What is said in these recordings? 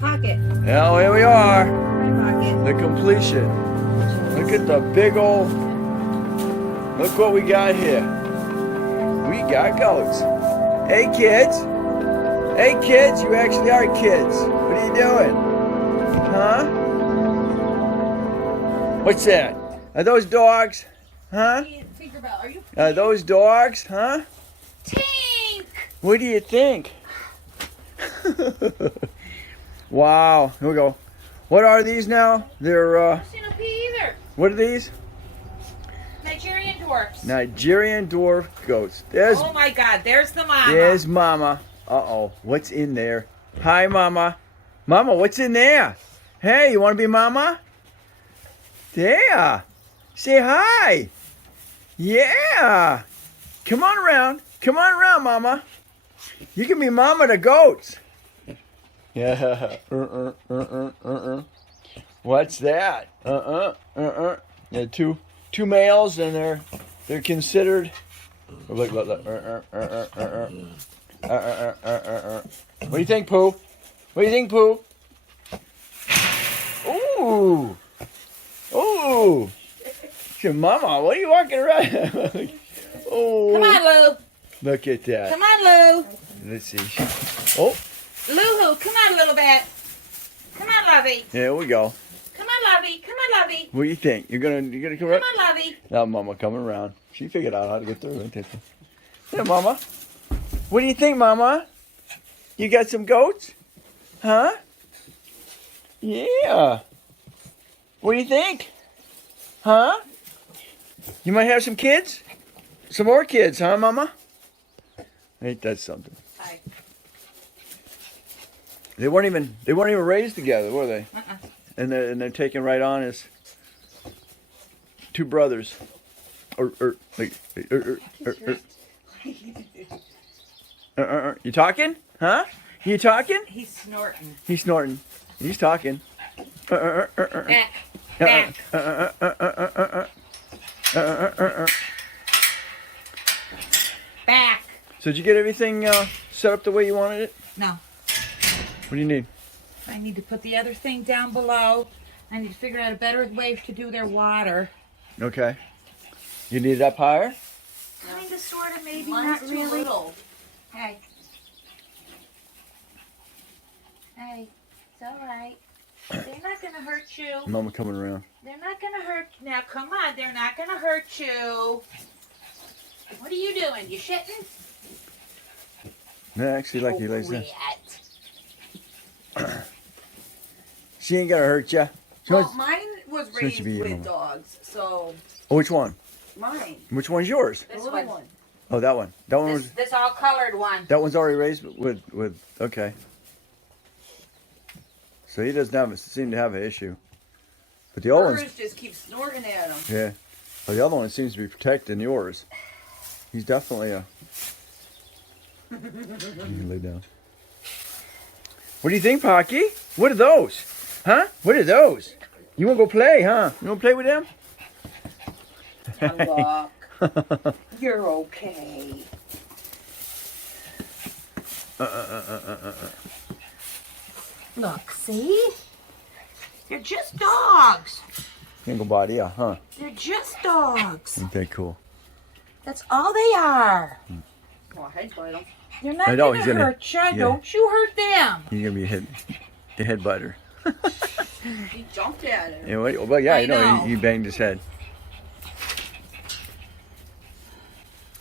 Pocket. Well, here we are. My pocket. The completion. Look at the big old. Look what we got here. We got goats. Hey kids. Hey kids, you actually are kids. What are you doing? Huh? What's that? Are those dogs? Huh? Tinkerbell, are you? Are those dogs? Huh? Tink! What do you think? Wow. Here we go. What are these now? They're I've seen a pea either. what are these? Nigerian Dwarfs. Nigerian dwarf goats. There's Oh my God, there's the mama. There's Mama. Uh-oh. What's in there? Hi, Mama. Mama, what's in there? Hey, you want to be Mama? Yeah. Say hi. Yeah. Come on around. Come on around, Mama. You can be Mama to goats. Yeah. What's that? Yeah, two males, and they're considered. Look. What do you think, Pooh? What do you think, Pooh? Ooh. Ooh. Your Mama, what are you walking around? Oh. Come on, Lou. Look at that. Come on, Lou. Let's see. Oh. Lou, come on a little bit. Come on, Lovey. Here we go. Come on, Lovey. Come on, Lovey. What do you think? You're gonna come Come around? on, Lovey. Now Mama coming around. She figured out how to get through. Didn't she? Yeah, Mama. What do you think, Mama? You got some goats? Huh? Yeah. What do you think? Huh? You might have some kids? Some more kids, huh, Mama? Ain't that something? Hi. They weren't even raised together, were they? Uh-uh. And they're taken right on as two brothers. You talking? Huh? You talking? He's snorting. He's snorting. He's talking. Back. Back. Back. So did you get everything set up the way you wanted it? No. What do you need? I need to put the other thing down below. I need to figure out a better way to do their water. Okay. You need it up higher? Kind of, sort of, maybe Mine's not too really. little. Hey. Hey, it's all right. They're not going to hurt you. Mama coming around. They're not going to hurt you. Now, come on. They're not going to hurt you. What are you doing? You shitting? No, actually, like you lays down. Rat. She ain't gonna hurt you. Well, mine was Since raised you be with mama. dogs, so Oh, which one? mine. Which one's yours? This The one. little one. Oh, that one. That one was. This all colored one. That one's already raised with. Okay. So he doesn't seem to have an issue. But the old Hers one's. just keep snorting at him. Yeah. But the other one seems to be protecting yours. He's definitely a. You can lay down. What do you think, Pocky? What are those? Huh? What are those? You want to go play, huh? You want to play with them? Look, you're okay. Look, see? They're just dogs. Can't go body, yeah, huh? They're just dogs. Ain't that cool? That's all they are. Oh, I headbutt him. They're not I know, going he's to gonna- hurt you. yeah. Don't you hurt them. You're gonna be a head butter. He jumped at him. Yeah, well, yeah, I you know, know. he banged his head.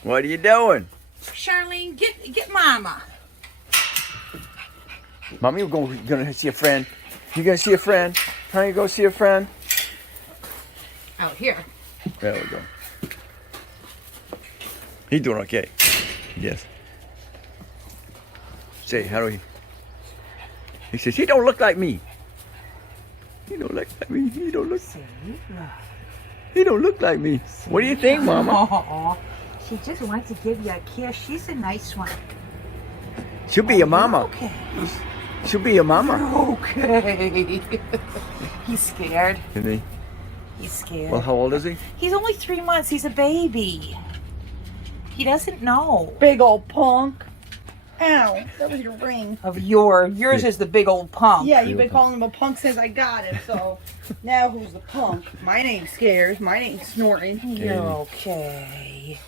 What are you doing? Charlene, get Mama. Mommy, you're gonna see a friend. You gonna see a friend? How you go see a friend? Out here. There we go. He's doing okay. Yes. Say, how do he? He says, he don't look like me. He don't look like me. He don't look. He don't look like me. What do you think, Mama? Oh, she just wants to give you a kiss. She's a nice one. She'll be your mama. Okay. She'll be your mama. Okay. He's scared. Isn't he? He's scared. Well, how old is he? He's only 3 months. He's a baby. He doesn't know. Big old punk. Ow, that was your ring. Of yours is the big old punk. Yeah, you've been calling him a punk since I got him, so now who's the punk? Mine ain't scared, mine ain't snorting. You're okay.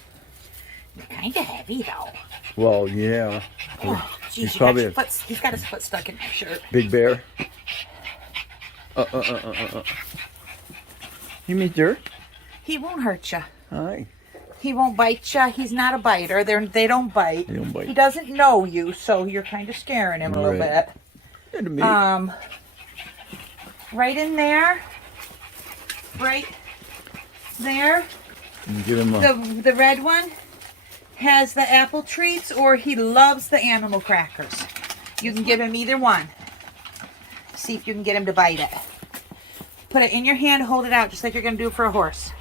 You're kind of heavy though. Well, yeah. Oh, He's geez, probably he's got his foot stuck in my shirt. Big bear. You mean dirt? He won't hurt you. Hi. He won't bite you. He's not a biter. They don't bite. They don't bite. He doesn't know you, so you're kind of scaring him a little Right. bit. And me. Right in there. Right there. You give him a... The red one has the apple treats, or he loves the animal crackers. You can give him either one. See if you can get him to bite it. Put it in your hand, hold it out, just like you're going to do for a horse.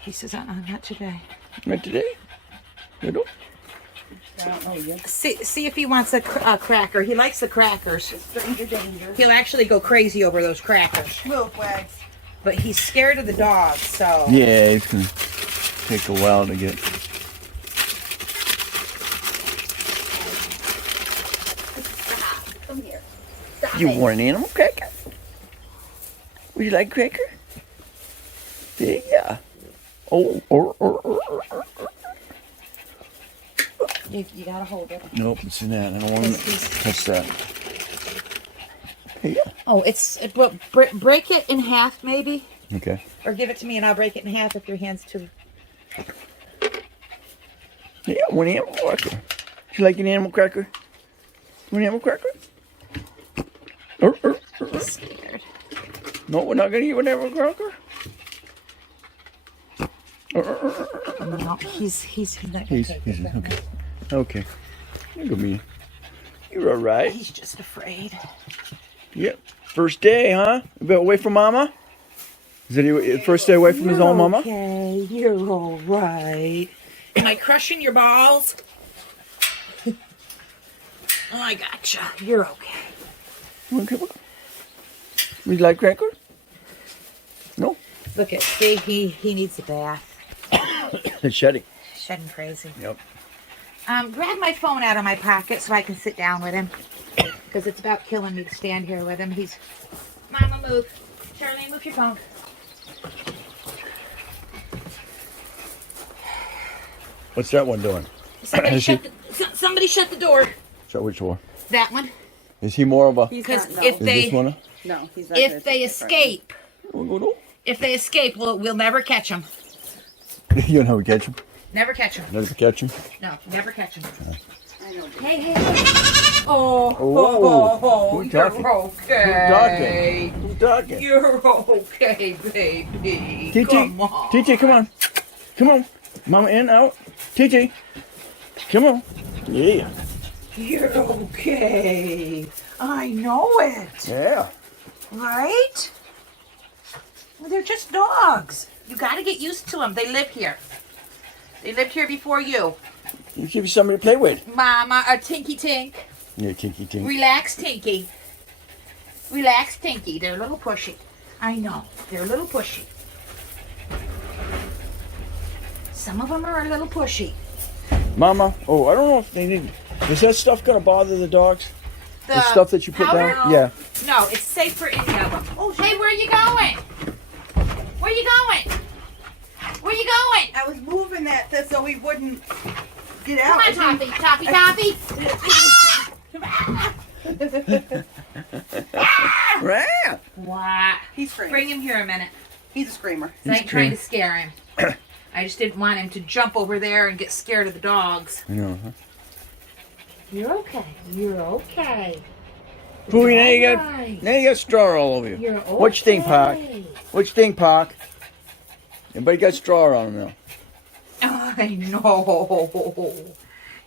He says, not today. Not today? You don't? Oh, yeah. See if he wants a cracker. He likes the crackers. Stranger danger. He'll actually go crazy over those crackers. Milk wags. But he's scared of the dogs, so... Yeah, it's going to take a while to get... Come here. Stop You it. want an animal cracker? Would you like a cracker? Yeah. Oh. You gotta hold it. Nope, it's in that. I don't want to touch that. Yeah. Oh, well, break it in half, maybe? Okay. Or give it to me and I'll break it in half if your hand's too... Yeah, one animal cracker. You like an animal cracker? One animal cracker? He's scared. No, we're not going to eat one animal cracker? No, he's not gonna take it. Okay. Okay. You go, me. You're all right. He's just afraid. Yep. First day, huh? A bit away from mama? Is it your first day away from his own mama? Okay, you're all right. Am I crushing your balls? Oh, I gotcha. You're okay. Okay. Would you like cracker? No? Look at, see, he needs a bath. It's shedding. Shedding crazy. Yep. Grab my phone out of my pocket so I can sit down with him. Because it's about killing me to stand here with him. Mama, move. Charlene, move your phone. What's that one doing? Somebody shut the door. Shut which door? That one. Is he more of a... Because No. if Is this one? No, he's not. if they escape, You we'll never catch them. know how we catch him? Never catch them. Never catch him? No, never catch them. I know. Hey. Oh, Who's you're talking? okay. Who's talking? You're okay, baby. TT, Come on. TT, come on. Come on. Mama in, out. TT, come on. Yeah. You're okay. I know it. Yeah. Right? Well, they're just dogs. You got to get used to them. They live here. They lived here before you. You give you somebody to play with. Mama, a Tinky Tink. Yeah, Tinky Tink. Relax, Tinky. Relax, Tinky. They're a little pushy. I know. They're a little pushy. Some of them are a little pushy. Mama, oh, I don't know if they need... Is that stuff going to bother the dogs? The stuff that you put powder? down? Yeah. No, it's safe for any of them. Oh, hey, where are you going? Where are you going? Where are you going? I was moving that so he wouldn't get Come out. on, Toppy. Toppy. Right. What? He's screaming. Bring him here a minute. He's a screamer. I ain't trying to scare him. I just didn't want him to jump over there and get scared of the dogs. I know, huh? You're okay. You're okay. Pooey, Alright. now you got straw all over you. You're okay. What you think, Pac? What you think, Pac? Everybody got straw on them now. I know.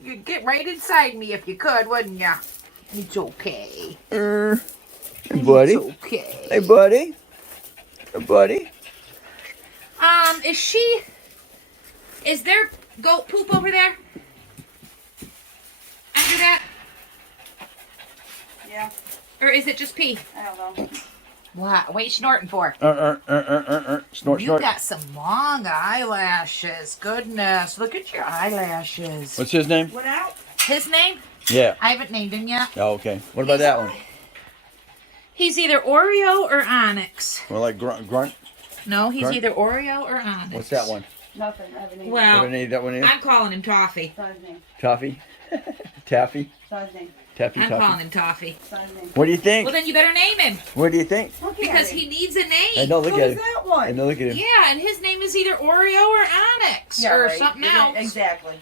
You'd get right inside me if you could, wouldn't ya? It's okay. Hey, buddy. It's okay. Hey, buddy. Hey, buddy. Is there goat poop over there? Under that? Yeah, Or is it just pee? I don't know. What? What are you snorting for? Snort, You snort. got some long eyelashes. Goodness, look at your eyelashes. What's his name? Went out? His name? Yeah. I haven't named him yet. Oh, okay. What about that one? He's either Oreo or Onyx. Well, like grunt. No, he's Grunt? either Oreo or Onyx. What's that one? Nothing. I haven't named Well, What name that one is? I'm calling him Toffee. It's not his name. Toffee. Taffy. It's not his name. Taffy. I'm Toffee. calling him Toffee. It's not his name. What do you think? Well, then you better name him What do you think? Look because at he him. needs a name. I know. Look What at is him. that one? I know. Look at him. Yeah, and his name is either Oreo or Onyx Yeah, or right. something Isn't it? else. Exactly.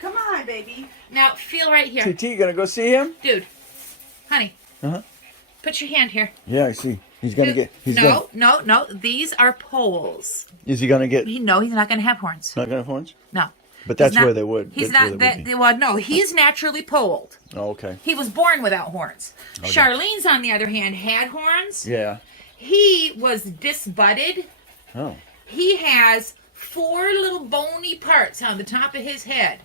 Come on, baby. Now, feel right here. TT, you gonna go see him? Dude, honey, Uh-huh. put your hand here. Yeah, I see. He's gonna get. He's No, no, no. These are poles. Is he gonna get? No, he's not going to have horns. Not gonna have horns? No. But that's He's not- where they would. He's that's not where that. they would Well, no, he's naturally poled. be. Oh, okay. He was born without horns. Okay. Charlene's, on the other hand, had horns. Yeah. He was disbudded. Oh. He has 4 little bony parts on the top of his head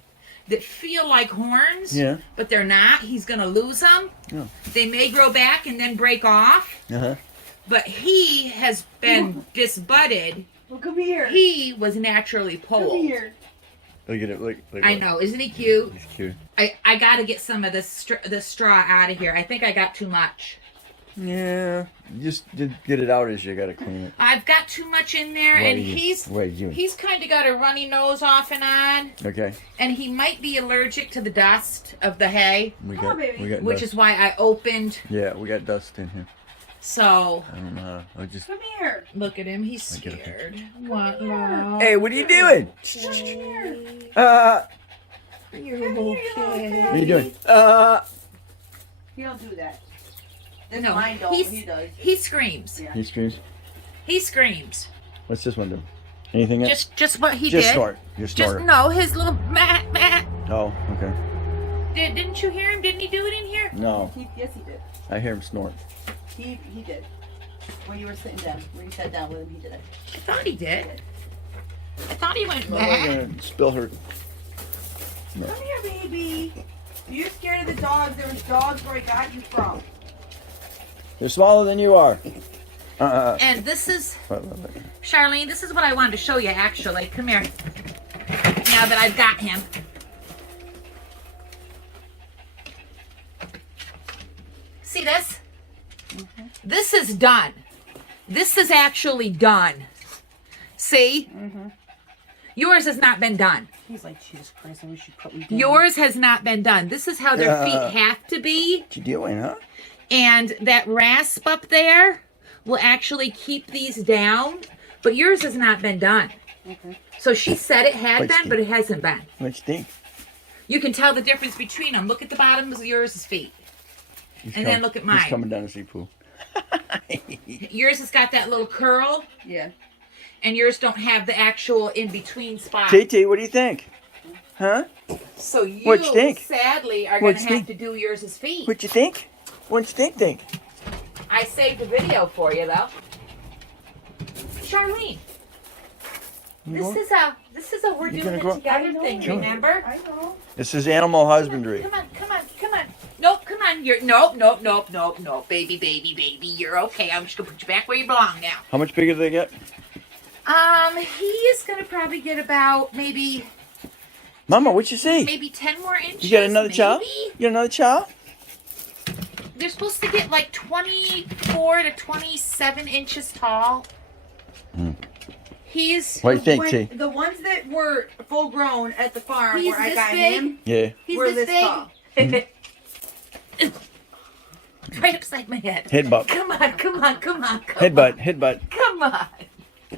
that feel like horns. Yeah. But they're not. He's going to lose them. Oh. They may grow back and then break off. Uh huh. But he has been disbudded. Well, come here. He was naturally Come poled. here. Look at it. Look. I know. Isn't he cute? He's cute. I got to get some of this straw out of here. I think I got too much. Yeah. Just get it out as you gotta clean it. I've got too much in there, What and are you- he's what are you doing? he's kind of got a runny nose off and on, Okay. and he might be allergic to the dust of the hay, We Come got. on, baby. We got. which dust. is why I opened. Yeah, we got dust in here. So I don't know. I just. Come here. look at him. He's I get a scared. What? love? Hey, what are you doing? Come here. You're Come here, you little okay. What are you doing? You don't do that. This No, mine don't. he's- He does. He screams. Yeah. He screams. He screams. What's this one doing? Anything else? Just what he Just did. snort. Just Just snort. no, his little mat. Oh, okay. Didn't you hear him? Didn't he do it in here? No, Yes, he did. I hear him snort. He did. When you were sitting down, when you sat down with him, he did it. I thought he did. I thought he went I'm mad. gonna spill her. Come here, baby. You're scared of the dogs. There was dogs where I got you from. They're smaller than you are. And this is, Charlene, this is what I wanted to show you actually. Come here. Now that I've got him. See this? This is done. This is actually done. See? Yours has not been done. He's like, Jesus Christ, I wish you put me down. Yours has not been done. This is how their feet have to be. What you doing, huh? And that rasp up there will actually keep these down. But yours has not been done. Okay. So she said it had Wait, been, Steve. but it hasn't been. What you think? You can tell the difference between them. Look at the bottom of yours' feet. He's And then look at mine. He's coming down to see Pooh. Yours has got that little curl, Yeah. and yours don't have the actual in-between spot. TT, what do you think? Huh? So you, What you think? sadly, are going What to you have think? to do yours' feet. What you think? What you think? I saved a video for you, though. Charlene, this is a we're You doing gonna it go- together I know. thing, Sure. remember? I know. This is animal husbandry. Come on. Nope, come on. You're nope, baby. You're okay. I'm just gonna put you back where you belong now. How much bigger do they get? He is gonna probably get about maybe Mama, what you see? 10 more inches. You got another child? maybe. You got another child? They're supposed to get like 24 to 27 inches tall. He's What do you think, T? The ones that were full grown at the farm He's where I this got big? him Yeah. he's were this this tall. big. Right upside my head. Headbutt. Come on. Headbutt. Come on.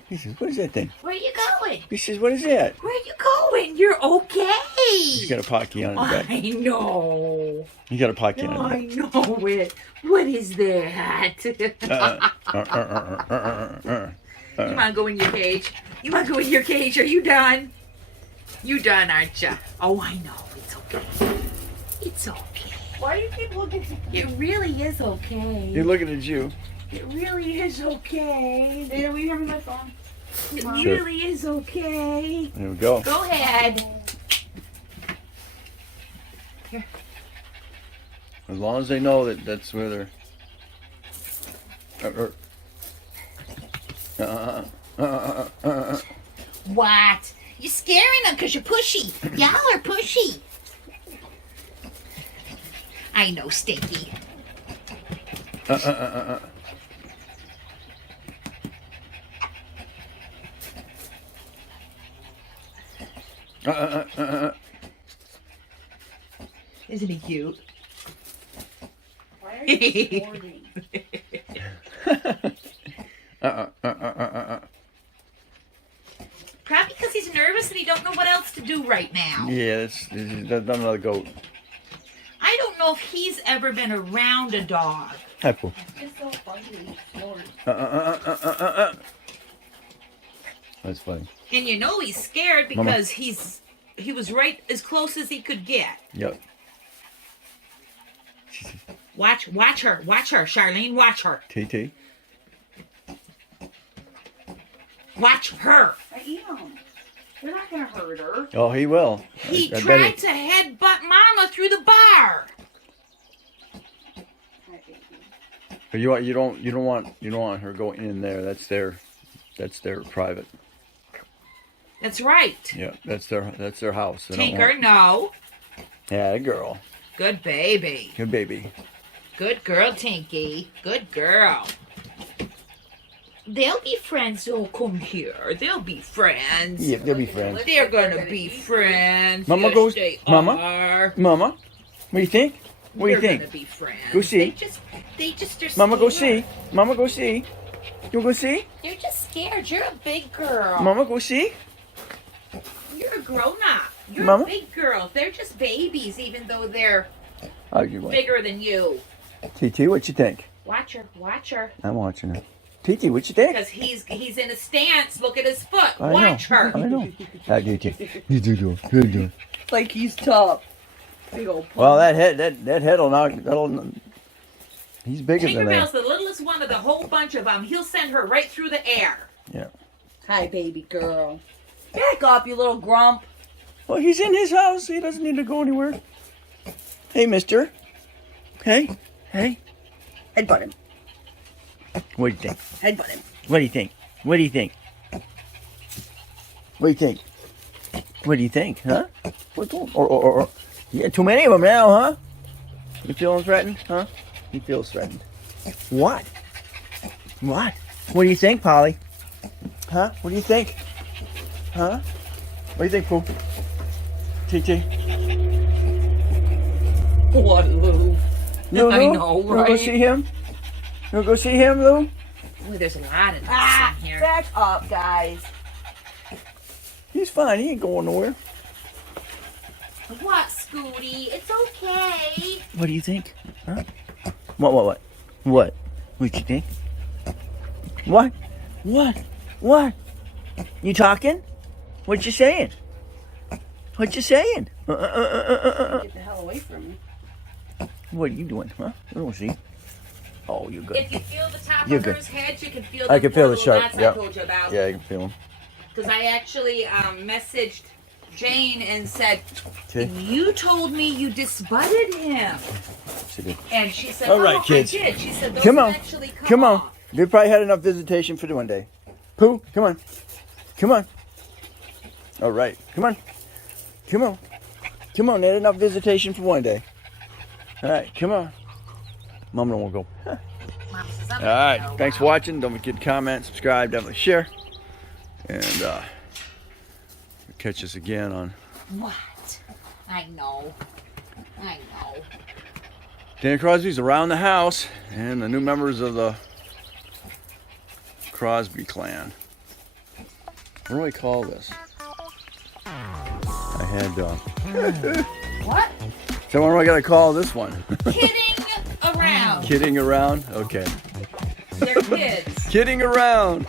He says, what is that thing? Where are you going? He says, what is that? Where are you going? You're okay. He's got a pocky on his back. I know. He got a pocky on I his know it. What is that? back. You want to go in your cage? You want to go in your cage? Are you done? You done, aren't you? Oh, I know. It's okay. It's okay. Why do you keep looking at me? It really is okay. He's looking at you. It really is okay. Dana, will you hand me my phone? It Sure. really is okay. There we go. Go ahead. As long as they know that that's where they're... What? You're scaring them because you're pushy. Y'all are pushy. I know, Stinky. Isn't he cute? Why are you snorting? Probably because he's nervous and he don't know what else to do right now. Yeah, that's another goat. I don't know if he's ever been around a dog. Hi, Pooh. It's so funny when you snort. That's funny. And you know he's scared because he was right as close as he could get. Yep. Watch her, Charlene, watch her. TT. Watch her. I eat them. They're not gonna hurt her. Oh, he will. He I bet tried to headbutt Mama through the bar. Hi, baby. But you don't want her going in there. That's their private. That's right. Yeah, that's their house. They don't Tinker, no. Yeah, girl. Good baby. Good baby. Good girl, Tinky. Good girl. They'll be friends. They'll come here. They'll be friends. Yeah, they'll be friends. They're gonna be friends. Mama Yes, goes. they Mama. are. Mama. What do you think? What do you They're think? gonna be friends. Go see. They just are Mama, go scared. see. Mama, go see. You go see. You're just scared. You're a big girl. Mama, go see. You're a grown up. You're Mama? a big girl. They're just babies, even though they're Oh, you want. bigger than you. TT, what you think? Watch her. Watch her. I'm watching her. TT, what you think? Because he's in a stance. Look at his foot. I Watch know. her. I know. How do you think? You do. Like he's tough. Big old pump. Well, that head'll knock. He's bigger than Tinkerbell's that. the littlest one of the whole bunch of them. He'll send her right through the air. Yeah. Hi, baby girl. Back up, you little grump. Well, he's in his house. He doesn't need to go anywhere. Hey, mister. Hey. Headbutt him. What do you think? Headbutt him. What do you think? What do you think? What do you think? What do you think? Huh? What's going? Or you got too many of them now, huh? You feeling threatened? Huh? He feels threatened. What? What? What do you think, Polly? Huh? What do you think? Huh? What do you think, Pooh? TT? What, Lou? Lou? I know, You go right? see him? You go see him, Lou? Boy, there's a lot of this in here. Back up, guys. He's fine. He ain't going nowhere. What, Scooty? It's okay. What do you think? Huh? What? What you think? What? You talking? What you saying? What you saying? Get the hell away from me. What are you doing, huh? I don't see. Oh, you're good. If you feel the top You're of good. his head, you can feel I can feel the little sharp, knots yep. I told you about. Yeah, I can feel him. Because I actually messaged Jane and said, Okay. you told me you disbutted him. She did. And she said, All right, oh, kids. I did. She said, those Come on. actually Come on. off. They probably had enough visitation for the one day. Pooh, come on. Come on. All right. Come on. Come on. Come on. They had enough visitation for one day. All right. Come on. Mama don't want to go. Mom says, I'm All right. gonna go. Thanks for watching. Don't forget to comment, subscribe, definitely share. And catch us again on What? I know. Dan Crosby's Around the House and the new members of the Crosby clan. What do I call this? I had, What? so what do I got to call this one? Kidding around. Kidding around? Okay. They're kids. Kidding around.